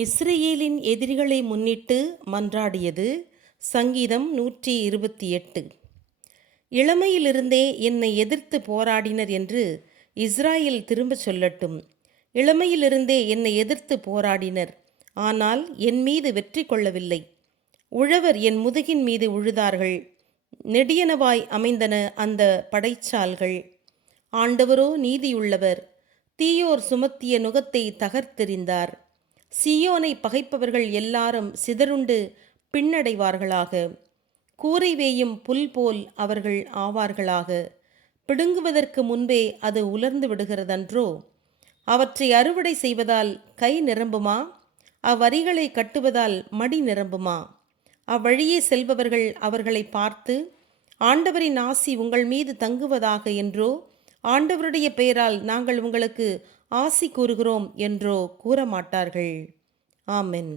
இஸ்ரேலின் எதிரிகளை முன்னிட்டு மன்றாடியது. சங்கீதம் 128. இளமையிலிருந்தே என்னை எதிர்த்து போராடினர் என்று இஸ்ராயேல் திரும்ப சொல்லட்டும். இளமையிலிருந்தே என்னை எதிர்த்து போராடினர், ஆனால் என் மீது வெற்றி கொள்ளவில்லை. உழவர் என் முதுகின் மீது உழுதார்கள். நெடியனவாய் அமைந்தன அந்த படைச்சால்கள். ஆண்டவரோ நீதியுள்ளவர். தீயோர் சுமத்திய நுகத்தை தகர்த்தெறிந்தார். சியோனை பகைப்பவர்கள் எல்லாரும் சிதறுண்டு பின்னடைவார்களாக. கூரை வேயும் புல் போல் அவர்கள் ஆவார்களாக. பிடுங்குவதற்கு முன்பே அது உலர்ந்து விடுகிறதன்றோ? அவற்றை அறுவடை செய்வதால் கை நிரம்புமா? அவ்வரிகளை கட்டுவதால் மடி நிரம்புமா? அவ்வழியே செல்பவர்கள் அவர்களை பார்த்து, ஆண்டவரின் ஆசி உங்கள் மீது தங்குவதாக என்றோ, ஆண்டவருடைய பெயரால் நாங்கள் உங்களுக்கு ஆசி கூறுகிறோம் என்றோ கூறமாட்டார்கள். ஆமென்.